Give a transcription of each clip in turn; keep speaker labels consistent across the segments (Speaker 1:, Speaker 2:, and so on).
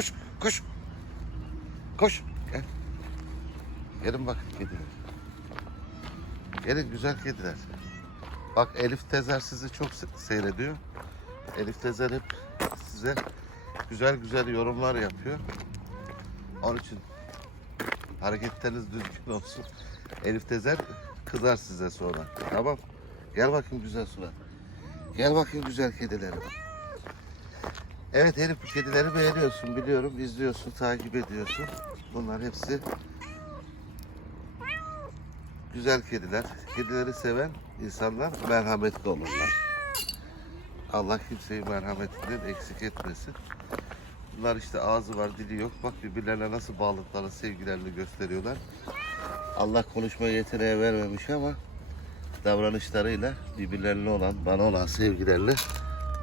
Speaker 1: Koş, koş. Koş. Gel. Gelin bak kediler. Gelin güzel kediler. Bak Elif Tezer sizi çok se- seyrediyor. Elif Tezer hep size güzel güzel yorumlar yapıyor. Onun için hareketleriniz düzgün olsun. Elif Tezer kızar size sonra. Tamam. Gel bakayım güzel surat. Gel bakayım güzel kedilerim. Evet Elif bu kedileri beğeniyorsun biliyorum. izliyorsun, takip ediyorsun. Bunlar hepsi güzel kediler. Kedileri seven insanlar merhametli olurlar. Allah kimseyi merhametinden eksik etmesin. Bunlar işte ağzı var, dili yok. Bak birbirlerine nasıl bağlılıklarını, sevgilerini gösteriyorlar. Allah konuşma yeteneği vermemiş ama davranışlarıyla birbirlerine olan, bana olan sevgilerini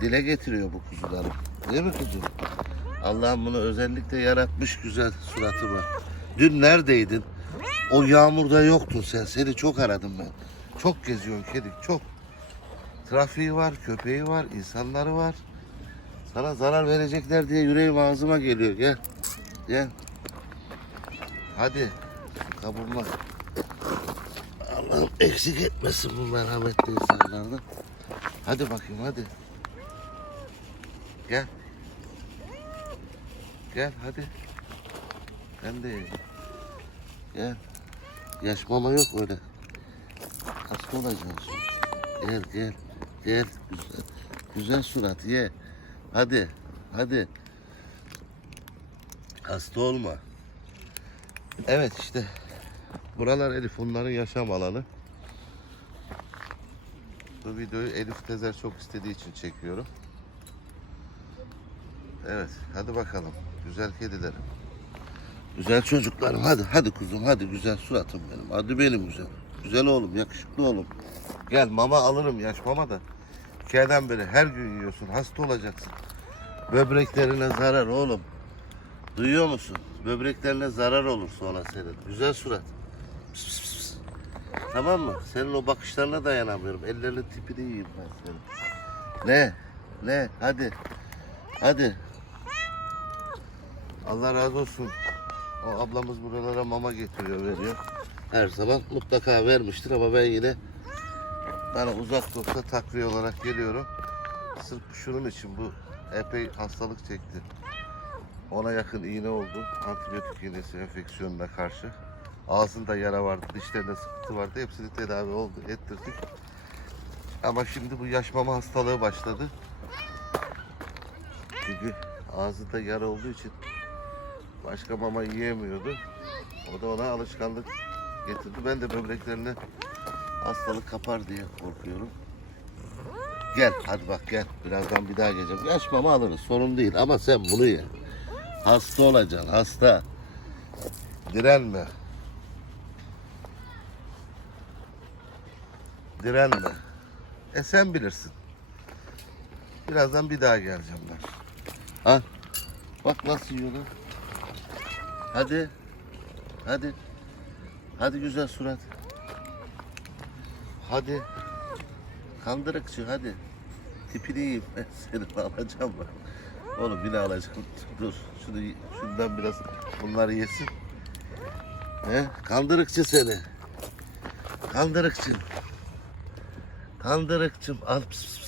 Speaker 1: dile getiriyor bu kuzularım. Değil mi kuzum? Allah'ım bunu özellikle yaratmış güzel suratıma. Dün neredeydin? O yağmurda yoktun sen. Seni çok aradım ben. Çok geziyorsun kedi, çok. Trafiği var, köpeği var, insanları var. Sana zarar verecekler diye yüreğim ağzıma geliyor. Gel. Gel. Hadi. Şu kabuğuma. Allah'ım eksik etmesin bu merhametli insanlardan. Hadi bakayım hadi. Gel. Gel hadi. Ben de yiyeyim. Gel. Yaş mama yok öyle. Hasta olacaksın. Gel gel. Gel. Güzel, güzel surat ye. Hadi. Hadi. Hasta olma. Evet işte. Buralar Elif onların yaşam alanı. Bu videoyu Elif Tezer çok istediği için çekiyorum. Evet, hadi bakalım. Güzel kedilerim. Güzel çocuklarım. Hadi, hadi kuzum, hadi güzel suratım benim. Hadi benim güzel. Güzel oğlum, yakışıklı oğlum. Gel mama alırım, yaş mama da. İki beri her gün yiyorsun, hasta olacaksın. Böbreklerine zarar oğlum. Duyuyor musun? Böbreklerine zarar olur sonra senin. Güzel surat. Pıs pıs pıs. Tamam mı? Senin o bakışlarına dayanamıyorum. Ellerinin tipini yiyeyim ben senin. Ne? Ne? Hadi. Hadi. Allah razı olsun. O ablamız buralara mama getiriyor, veriyor. Her zaman mutlaka vermiştir ama ben yine bana uzak da olsa takviye olarak geliyorum. Sırf şunun için bu epey hastalık çekti. Ona yakın iğne oldu. Antibiyotik iğnesi enfeksiyonuna karşı. Ağzında yara vardı, dişlerinde sıkıntı vardı. Hepsini tedavi oldu, ettirdik. Ama şimdi bu yaş mama hastalığı başladı. Çünkü ağzında yara olduğu için başka mama yiyemiyordu. O da ona alışkanlık getirdi. Ben de böbreklerine hastalık kapar diye korkuyorum. Gel hadi bak gel. Birazdan bir daha geleceğim. Yaş mama alırız sorun değil ama sen bunu ye. Hasta olacaksın hasta. Direnme. Direnme. E sen bilirsin. Birazdan bir daha geleceğim ben. Ha? Bak nasıl yiyorlar. Hadi. Hadi. Hadi güzel surat. Hadi. Kandırıkçı hadi. Tipini yiyeyim ben seni alacağım bak. Oğlum yine alacağım. Dur şunu, şundan biraz bunları yesin. He? Kandırıkçı seni. Kandırıkçı. Kandırıkçım. Al pıs pıs.